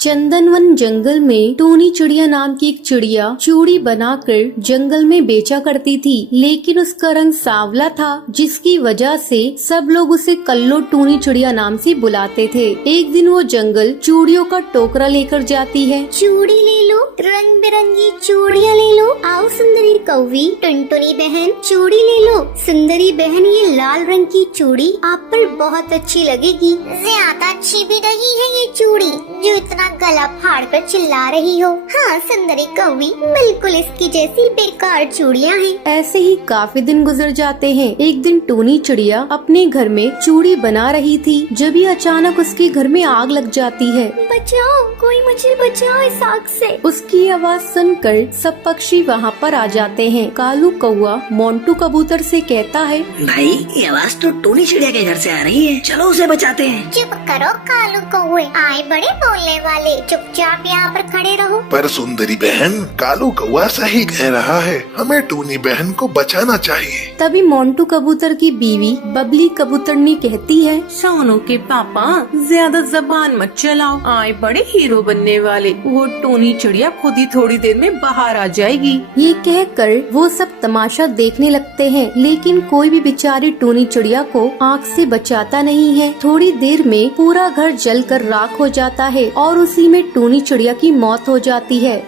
चंदनवन जंगल में टूनी चिड़िया नाम की एक चिड़िया चूड़ी बनाकर जंगल में बेचा करती थी, लेकिन उसका रंग सांवला था, जिसकी वजह से सब लोग उसे कल्लो टूनी चिड़िया नाम से बुलाते थे। एक दिन वो जंगल चूड़ियों का टोकरा लेकर जाती है। चूड़ी ले लो, रंग बिरंगी चूड़ियाँ ले लो। आओ सुंदरी कौवी, टुनटुनी बहन, चूड़ी ले लो। सुंदरी बहन, ये लाल रंग की चूड़ी आप पर बहुत अच्छी लगेगी। ज्यादा अच्छी भी नहीं है ये चूड़ी जो इतना गला फाड़ कर चिल्ला रही हो। हाँ सुंदरी कौवी, बिल्कुल इसकी जैसी बेकार चूड़ियाँ हैं। ऐसे ही काफी दिन गुजर जाते हैं। एक दिन टूनी चिड़िया अपने घर में चूड़ी बना रही थी, जब ही अचानक उसके घर में आग लग जाती है। बचाओ, कोई मुझे बचाओ इस आग से। उसकी आवाज सुनकर सब पक्षी वहाँ पर आ जाते हैं। कालू कौवा मोंटू कबूतर से कहता है, भाई ये आवाज तो टूनी चिड़िया के घर से आ रही है, चलो उसे बचाते हैं। चुप करो कालू कौवे, आए बड़े बोलने वाले, चुपचाप यहाँ पर खड़े रहो। पर सुंदरी बहन, कालू कौवा सही कह रहा है, हमें टूनी बहन को बचाना चाहिए। तभी मोंटू कबूतर की बीवी बबली कबूतरनी कहती है, सोनू के पापा ज्यादा जबान मत चलाओ, आए बड़े हीरो बनने वाले, वो टूनी चिड़िया खुद ही थोड़ी देर में बाहर आ जाएगी। ये कहकर वो सब तमाशा देखने लगते हैं, लेकिन कोई भी बेचारी टूनी चिड़िया को आग से बचाता नहीं है। थोड़ी देर में पूरा घर जलकर राख हो जाता है और उसी में टूनी चिड़िया की मौत हो जाती है।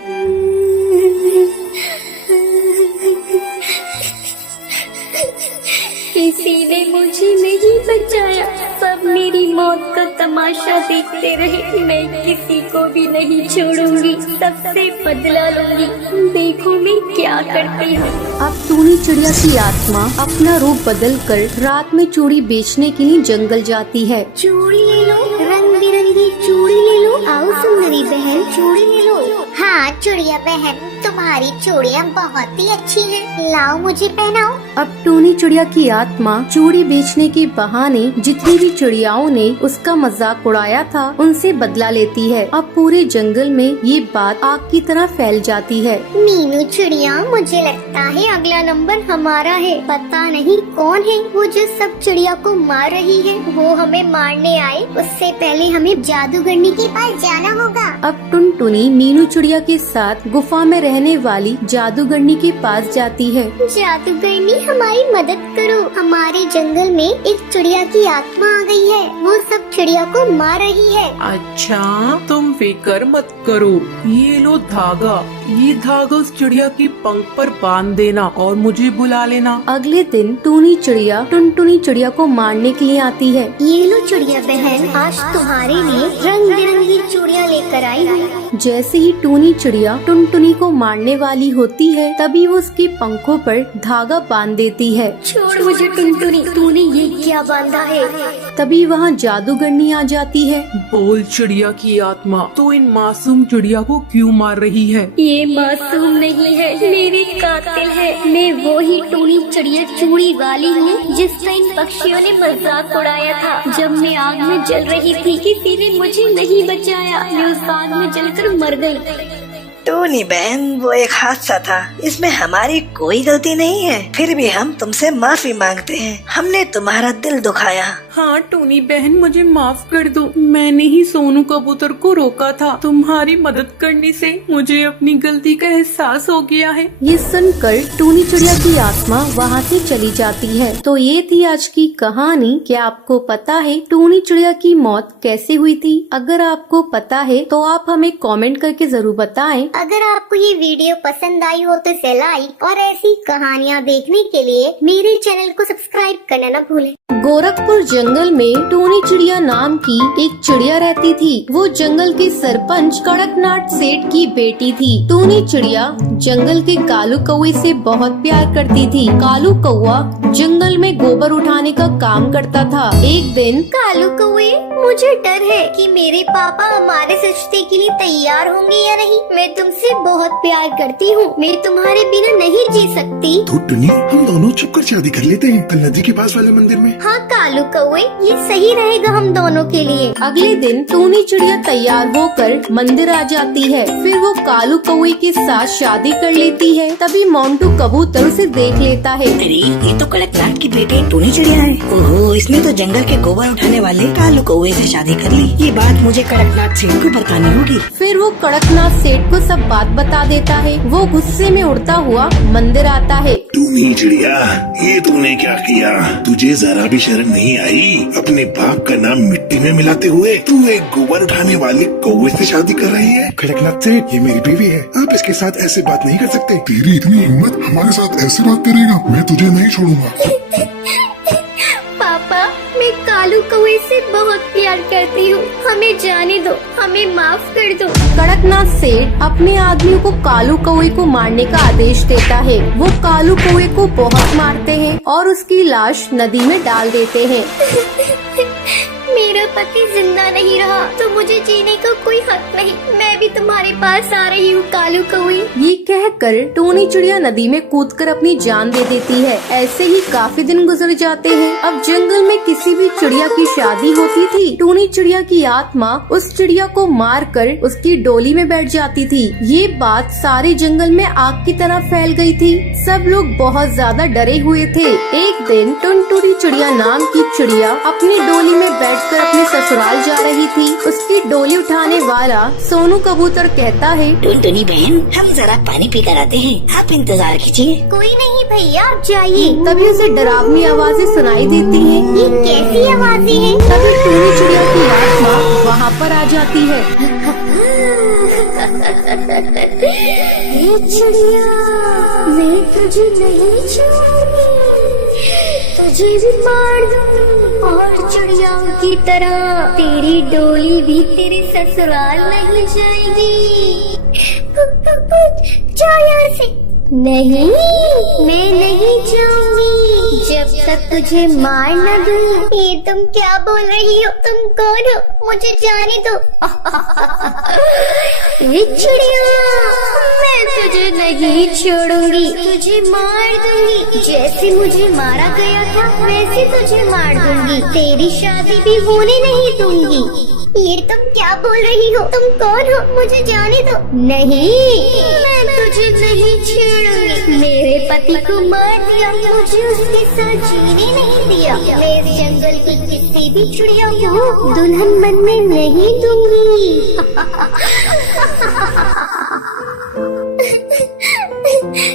किसी ने मुझे नहीं बचाया, सब मेरी मौत का तमाशा देखते रहे। मैं किसी को भी नहीं छोड़ूंगी, सबसे बदला लूंगी। देखो मैं क्या करती हूँ। अब टूनी चिड़िया की आत्मा अपना रूप बदलकर रात में चूड़ी बेचने के लिए जंगल जाती है। चूड़ी ले लो, रंग बिरंगी चूड़ी ले लो। आओ सुंदरी बहन, चूड़ी ले लो। हाँ चिड़िया बहन, तुम्हारी चूड़ियाँ बहुत ही अच्छी हैं, लाओ मुझे पहनाओ। अब टूनी चिड़िया की आत्मा चूड़ी बेचने के बहाने जितनी भी चिड़ियाओं ने उसका मजाक उड़ाया था उनसे बदला लेती है। अब पूरे जंगल में ये बात आग की तरह फैल जाती है। मीनू चिड़िया, मुझे लगता है अगला नंबर हमारा है। पता नहीं कौन है वो जो सब चिड़िया को मार रही है। वो हमें मारने आए उससे पहले हमें जादूगरनी के पास जाना होगा। अब टुनटुनी मीनू चिड़िया के साथ गुफा में रहने वाली जादूगरनी के पास जाती है। जादूगरनी हमारी मदद करो, हमारे जंगल में एक चिड़िया की आत्मा आ गई है, वो सब चिड़िया को मार रही है। अच्छा तुम फिक्र मत करो, ये लो धागा, ये धागा उस चिड़िया की पंख पर बांध देना और मुझे बुला लेना। अगले दिन टूनी चिड़िया टुनटुनी चिड़िया को मारने के लिए आती है। ये लो चिड़िया बहन, आज तुम्हारे लिए रंग बिरंगी चूड़ियाँ लेकर आई हूँ। जैसे ही टूनी चिड़िया टुनटुनी को मारने वाली होती है, तभी वो उसके पंखों पर धागा बांध देती है। छोड़ मुझे टुनटुनी, तूने ये क्या बांधा है? तभी वहाँ जादूगरनी आ जाती है। बोल चिड़िया की आत्मा, तो इन मासूम चिड़िया को क्यों मार रही है? ये मासूम नहीं है, मेरी कातिल है। मैं वो ही टूनी चिड़िया चूड़ी वाली हूँ जिस पर इन पक्षियों ने मजाक उड़ाया था। जब मैं आग में जल रही थी, किसी ने मुझे नहीं बचाया, मैं उस आग में जलकर मर गई। टूनी बहन, वो एक हादसा था, इसमें हमारी कोई गलती नहीं है। फिर भी हम तुमसे माफी मांगते हैं, हमने तुम्हारा दिल दुखाया। हाँ टूनी बहन, मुझे माफ कर दो, मैंने ही सोनू कबूतर को रोका था। तुम्हारी मदद करने से मुझे अपनी गलती का एहसास हो गया है। ये सुनकर टूनी चिड़िया की आत्मा वहाँ से चली जाती है। तो ये थी आज की कहानी। क्या आपको पता है टूनी चिड़िया की मौत कैसे हुई थी? अगर आपको पता है तो आप हमें कमेंट करके जरूर बताएं। अगर आपको ये वीडियो पसंद आई हो तो इसे लाइक और ऐसी कहानियाँ देखने के लिए मेरे चैनल को सब्सक्राइब करना न भूलें। गोरखपुर जंगल में टूनी चिड़िया नाम की एक चिड़िया रहती थी। वो जंगल के सरपंच कड़कनाथ सेठ की बेटी थी। टूनी चिड़िया जंगल के कालू कौवे से बहुत प्यार करती थी। कालू कौवा जंगल में गोबर उठाने का काम करता था। एक दिन, कालू कौवे, मुझे डर है कि मेरे पापा हमारे रिश्ते के लिए तैयार होंगे या नहीं। मैं तुमसे बहुत प्यार करती हूँ, मैं तुम्हारे बिना नहीं जी सकती। तो टुनी, हम दोनों छुपकर शादी कर लेते हैं कल नदी के पास वाले मंदिर में। हाँ कालू कौवे, ये सही रहेगा हम दोनों के लिए। अगले दिन टूनी चिड़िया तैयार होकर मंदिर आ जाती है। फिर वो कालू कौवे के साथ शादी कर लेती है। तभी मोंटू कबूतर उसे देख लेता है। अरे ये तो कड़कनाथ की बेटी टूनी चिड़िया है। ओहो, इसने तो जंगल के गोबर उठाने वाले कालू कौवे कौवे से शादी कर ली। ये बात मुझे कड़कनाथ सेठ को बतानी होगी। फिर वो कड़कनाथ सेठ को सब बात बता देता है। वो गुस्से में उड़ता हुआ मंदिर आता है। टूनी चिड़िया, ये तूने क्या किया? तुझे जरा भी शर्म नहीं आई? अपने बाप का नाम मिट्टी में मिलाते हुए तू एक गोबर उठाने वाले कौवे से शादी कर रही है। कड़कनाथ सेठ, ये मेरी बीवी है, आप इसके साथ ऐसे बात नहीं कर सकते। तेरी इतनी हिम्मत, हमारे साथ ऐसे बात करेगा? मैं तुझे नहीं छोड़ूंगा। पापा, मैं कालू कौवे से बहुत प्यार करती हूँ, हमें जाने दो, हमें माफ कर दो। कड़कनाथ सेठ अपने आदमियों को कालू कौवे को मारने का आदेश देता है। वो कालू कौवे को बहुत मारते हैं और उसकी लाश नदी में डाल देते हैं। मेरा पति जिंदा नहीं रहा तो मुझे जीने का कोई हक नहीं। मैं भी तुम्हारे पास आ रही हूँ कालू कौवे। ये कहकर टूनी चिड़िया नदी में कूदकर अपनी जान दे देती है। ऐसे ही काफी दिन गुजर जाते हैं। अब जंगल में किसी भी चिड़िया की शादी होती थी, टूनी चिड़िया की आत्मा उस चिड़िया को मारकर उसकी डोली में बैठ जाती थी। ये बात सारे जंगल में आग की तरह फैल गई थी। सब लोग बहुत ज्यादा डरे हुए थे। एक दिन टुनटुनी चिड़िया नाम की चिड़िया अपनी डोली में बैठकर अपने ससुराल जा रही थी। उसकी डोली उठाने वाला सोनू कबूतर कहता है, टुनटुनी बहन, हम जरा पानी पी कर आते हैं, आप इंतजार कीजिए। कोई नहीं भैया, आप जाइए। तभी उसे डरावनी आवाजें सुनाई देती हैं। ये कैसी आवाजें हैं? तभी टूनी चिड़िया की आत्मा वहाँ पर आ जाती है। ये चिड़िया, मैं तुझे नहीं छोड़ूंगी, तुझे भी मार दूंगी और चिड़ियाओं की तरह तेरी डोली भी तेरे ससुराल नहीं जाएगी। जा यहाँ से। नहीं, मैं नहीं जाऊंगी जब तक तुझे मार न दूं। ये तुम क्या बोल रही हो? तुम कौन हो? मुझे जाने दो। ये चिड़िया, मैं तुझे नहीं छोड़ूंगी, तुझे मार दूंगी। जैसे मुझे मारा गया था वैसे तुझे मार दूंगी, तेरी शादी भी होने नहीं दूंगी। ये तुम क्या बोल रही हो? तुम कौन हो? मुझे जाने दो। नहीं, मैं तुझे नहीं छोड़ूंगी। मेरे पति को मार दिया, मुझे उसके साथ जीने नहीं दिया। मैं इस जंगल की किसी भी चिड़िया को दुल्हन बनने नहीं दूंगी।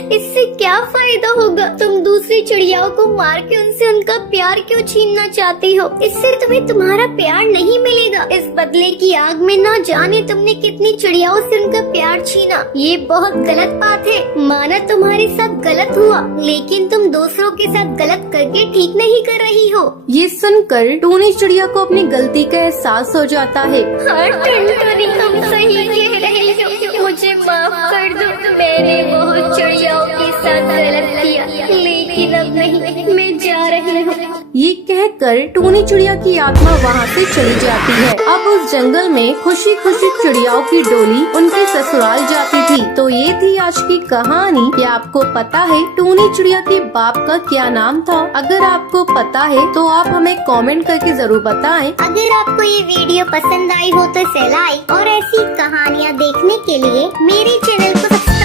इससे क्या फायदा होगा? तुम दूसरी चिड़ियाओं को मार के उनसे उनका प्यार क्यों छीनना चाहती हो? इससे तुम्हें तुम्हारा प्यार नहीं मिलेगा। इस बदले की आग में ना जाने तुमने कितनी चिड़ियाओं से उनका प्यार छीना। ये बहुत गलत बात है। माना तुम्हारे साथ गलत हुआ, लेकिन तुम दूसरों के साथ गलत करके ठीक नहीं कर रही हो। ये सुनकर टूनी चिड़िया को अपनी गलती का एहसास हो जाता है। हाँ टुनटुनी, तुम सही कह रही हो, मुझे माफ कर दो। मैंने बहुत चिड़ियाओं के साथ गलत किया, लेकिन अब नहीं, मैं जा रही हूँ। ये कहकर टूनी चिड़िया की आत्मा वहाँ से चली जाती है। अब उस जंगल में खुशी खुशी चिड़ियाओं की डोली उनके ससुराल जाती थी। तो ये थी आज की कहानी। क्या आपको पता है टूनी चिड़िया के बाप का क्या नाम था? अगर आपको पता है तो आप हमें कमेंट करके जरूर बताएं। अगर आपको ये वीडियो पसंद आई हो तो इसे लाइक और ऐसी कहानियाँ देखने के लिए मेरे चैनल को सब्सक्राइब